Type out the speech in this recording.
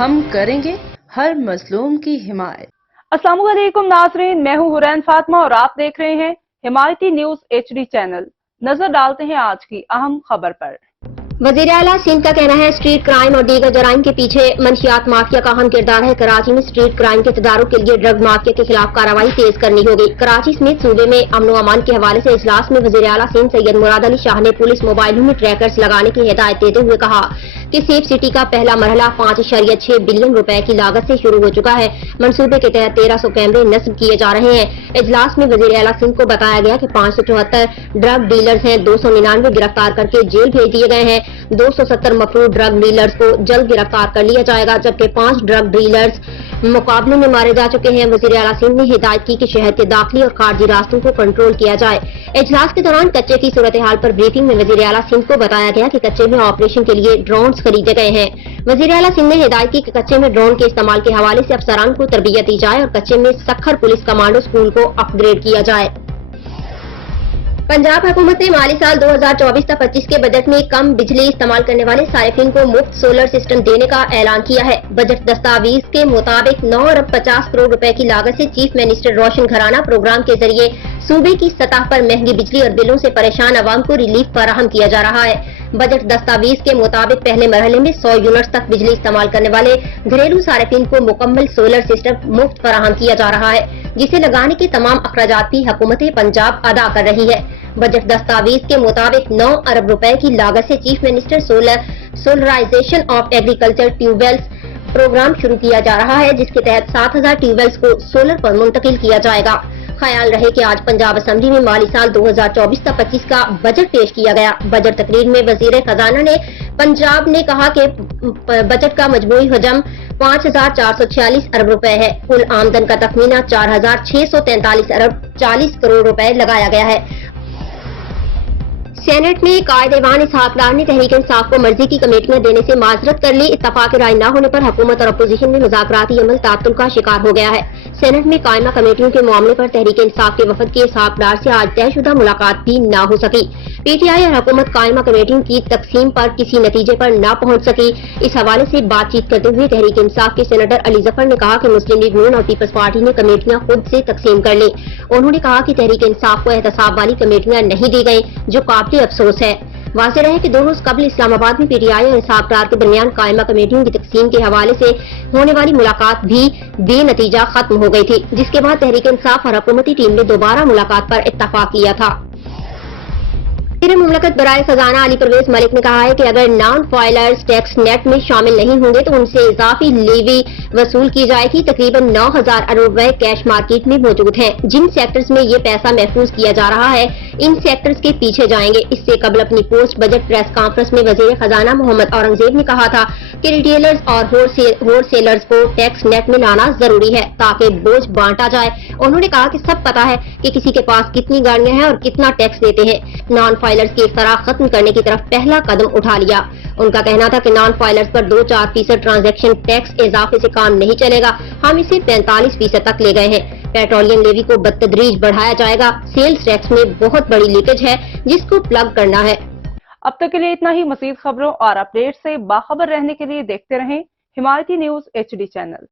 ہم کریں گے ہر مظلوم کی حمایت۔ السلام علیکم ناظرین، میں ہوں حورین فاطمہ اور آپ دیکھ رہے ہیں حمایتی نیوز HD چینل۔ نظر ڈالتے ہیں آج کی اہم خبر پر۔ وزیر اعلیٰ سندھ کا کہنا ہے اسٹریٹ کرائم اور دیگر جرائم کے پیچھے منشیات مافیا کا اہم کردار ہے۔ کراچی میں اسٹریٹ کرائم کے تدارک کے لیے ڈرگ مافیا کے خلاف کارروائی تیز کرنی ہوگی۔ کراچی سمیت صوبے میں امن و امان کے حوالے سے اجلاس میں وزیر اعلیٰ سندھ سید مراد علی شاہ نے پولیس موبائلوں میں ٹریکرز لگانے کی ہدایت دیتے ہوئے کہا کہ سیف سٹی کا پہلا مرحلہ 5.6 بلین روپے کی لاگت سے شروع ہو چکا ہے۔ منصوبے کے تحت 1300 کیمرے نصب کیے جا رہے ہیں۔ اجلاس میں وزیر اعلیٰ سندھ کو بتایا گیا کہ 574 ڈرگ ڈیلرز ہیں، 299 گرفتار کر کے جیل بھیج دیے گئے ہیں۔ 270 مفروض ڈرگ ڈیلرز کو جلد گرفتار کر لیا جائے گا، جبکہ 5 ڈرگ ڈیلرز مقابلے میں مارے جا چکے ہیں۔ وزیر اعلیٰ سندھ نے ہدایت کی کہ شہر کے داخلی اور خارجی راستوں کو کنٹرول کیا جائے۔ اجلاس کے دوران کچے کی صورتحال پر بریفنگ میں وزیر اعلیٰ سندھ کو بتایا گیا کہ کچے میں آپریشن کے لیے ڈرونز خریدے گئے ہیں۔ وزیر اعلیٰ سندھ نے ہدایت کی کہ کچے میں ڈرون کے استعمال کے حوالے سے افسران کو تربیت دی جائے اور کچے میں سکھر پولیس کمانڈو اسکول کو اپ گریڈ کیا جائے۔ پنجاب حکومت نے مالی سال 2024-25 کے بجٹ میں کم بجلی استعمال کرنے والے صارفین کو مفت سولر سسٹم دینے کا اعلان کیا ہے۔ بجٹ دستاویز کے مطابق 9 ارب 50 کروڑ روپے کی لاگت سے چیف منسٹر روشن گھرانہ پروگرام کے ذریعے صوبے کی سطح پر مہنگی بجلی اور بلوں سے پریشان عوام کو ریلیف فراہم کیا جا رہا ہے۔ بجٹ دستاویز کے مطابق پہلے مرحلے میں 100 یونٹس تک بجلی استعمال کرنے والے گھریلو صارفین کو مکمل سولر سسٹم مفت فراہم کیا جا رہا ہے، جسے لگانے کے تمام اخراجات بھی حکومت پنجاب ادا کر رہی ہے۔ بجٹ دستاویز کے مطابق 9 ارب روپے کی لاگت سے chief minister solarization of agriculture tube wells program شروع کیا جا رہا ہے، جس کے تحت 7000 ٹیوب ویلز کو سولر پر منتقل کیا جائے گا۔ خیال رہے کہ آج پنجاب اسمبلی میں مالی سال 2024-25 کا بجٹ پیش کیا گیا۔ بجٹ تقریر میں وزیر خزانہ نے پنجاب نے کہا کہ بجٹ کا مجموعی حجم 5446 ارب روپے ہے۔ کل آمدن کا تخمینہ 4643 ارب 40 کروڑ روپے لگایا گیا ہے۔ سینٹ میں قائد ایوان اسحاق ڈار نے تحریک انصاف کو مرضی کی کمیٹیاں دینے سے معذرت کر لی۔ اتفاق رائے نہ ہونے پر حکومت اور اپوزیشن میں مذاکراتی عمل تعطل کا شکار ہو گیا ہے۔ سینٹ میں قائمہ کمیٹیوں کے معاملے پر تحریک انصاف کے وفد کی اسحاق ڈار سے آج طے شدہ ملاقات بھی نہ ہو سکی۔ پی ٹی آئی اور حکومت قائمہ کمیٹیوں کی تقسیم پر کسی نتیجے پر نہ پہنچ سکی۔ اس حوالے سے بات چیت کرتے ہوئے تحریک انصاف کے سینیٹر علی ظفر نے کہا کہ مسلم لیگ نون اور پیپلز پارٹی نے کمیٹیاں خود سے تقسیم کر لیں۔ انہوں نے کہا کہ تحریک انصاف کو احتساب والی کمیٹیاں نہیں دی گئیں، جو قابل افسوس ہے۔ واضح رہے کہ 2 روز قبل اسلام آباد میں پی ٹی آئی اور اسحاق ڈار کے درمیان قائمہ کمیٹیوں کی تقسیم کے حوالے سے ہونے والی ملاقات بھی بے نتیجہ ختم ہو گئی تھی، جس کے بعد تحریک انصاف اور حکومتی ٹیم نے دوبارہ ملاقات پر اتفاق کیا تھا۔ وزیر مملکت برائے خزانہ علی پرویز ملک نے کہا ہے کہ اگر نان فائلرز ٹیکس نیٹ میں شامل نہیں ہوں گے تو ان سے اضافی لیوی وصول کی جائے گی۔ تقریباً 9000 ارب روپے کیش مارکیٹ میں موجود ہیں۔ جن سیکٹرز میں یہ پیسہ محفوظ کیا جا رہا ہے، ان سیکٹرز کے پیچھے جائیں گے۔ اس سے قبل اپنی پوسٹ بجٹ پریس کانفرنس میں وزیر خزانہ محمد اورنگزیب نے کہا تھا کہ ریٹیلرز اور ہول سیلرز کو ٹیکس نیٹ میں لانا ضروری ہے تاکہ بوجھ بانٹا جائے۔ انہوں نے کہا کہ سب پتہ ہے کہ کسی کے پاس کتنی گاڑیاں ہیں اور کتنا ٹیکس دیتے ہیں۔ نان فائلرز کی اختراع ختم کرنے کی طرف پہلا قدم اٹھا لیا۔ ان کا کہنا تھا کہ نان فائلرز پر 2-4% ٹرانزیکشن ٹیکس اضافے سے کام نہیں چلے گا، ہم اسے 45% تک لے گئے ہیں۔ پیٹرولیم لیوی کو بتدریج بڑھایا جائے گا۔ سیلز ٹیکس میں بہت بڑی لیکیج ہے جس کو پلگ کرنا ہے۔ اب تک کے لیے اتنا ہی۔ مزید خبروں اور اپڈیٹ سے باخبر رہنے کے لیے دیکھتے رہیں حمایتی نیوز HD چینل۔